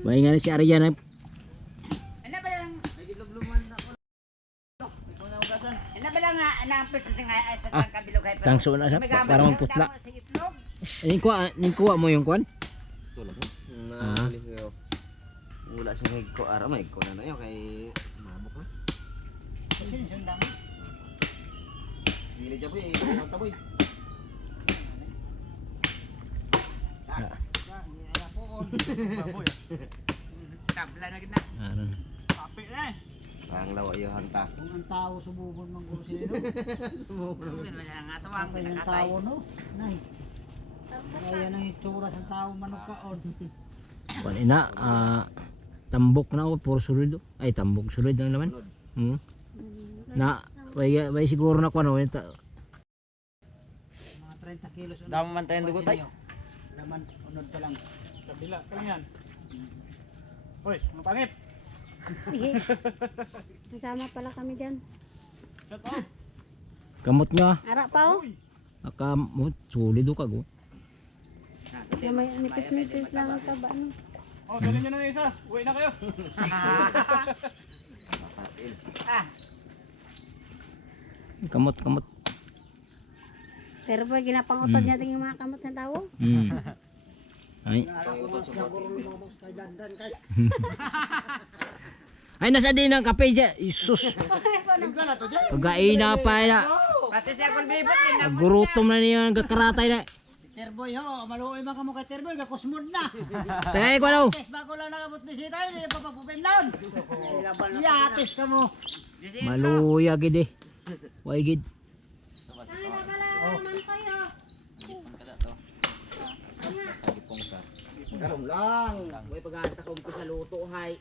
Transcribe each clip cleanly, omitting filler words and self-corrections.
May nga si Arya na. Ano ba lang? May gilubluman na ko. Ikaw na ugasan. Ano ba lang naampit kasi nga sa kabilog ay Tangso na siya para magputla. Sa itlog. Ning kuha mo yung kwan? Tulad mo. Wala siya may ko ara may ko na yun kay mabok na. Kasi sundang. Dili jabo eh, ta boy. Baboy. Tabla na gid na. Ano? Papi na. Ang lawa yo hanta. Kung ang tao sububon man guro sila no. Sububon na nga sawang Ang pinakatay. tao no. Nay. Ayan ang itsura sa tao manok kaon. Kwan ina tambok na o puro sulod. Ay tambok sulod lang naman. Na way siguro na kwan Mga 30 kilos. Damo man tayong dugo tay. Laman unod pa lang. Kabila, kaya yan. Hoy, mga pangit. Kasama pala kami dyan. Shut up. kamot nga. Ara pa oh. Kamot sulid o kago. Yung may nipis-nipis lang ang taba no. Oh, dali nyo na isa. Uwi na kayo. Kamot. Pero pag ginapangutod niya yung mga kamot ng tao. Ay. Siguro lumabas kay dandan kay. Ay nasa din ang kape dyan. Isus. Tingnan na to diyan. Kagaina pa na. Pati siya kung bibot na. Gurutom na niya ang kakaratay na. Si Terboy ho, maluoy man kamo kay Terboy, gakusmod na. Tagay ko daw. Tes bago lang nakabot ni sita, hindi pa papupim noon. Yates ka mo. Maluya gid eh. Way gid. Ay, naman kayo. Karom lang. May paganta ko sa luto hay.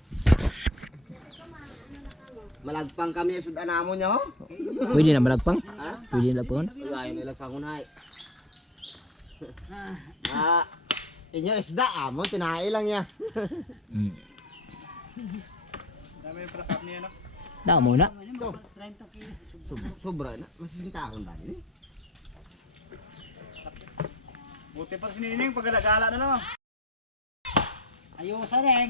Malagpang kami sudan namo nya ho. Pwede na malagpang? Ha? Pwede na lagpang? Ay nilagpangon hay. Inyo isda amo tinai lang ya. Dami yung prasap niya, no? Damo na. So, 30 kilos. sobra na. Masisintahon ba ni? Buti pa si Nining, paggalagala na naman. Ayusa rin.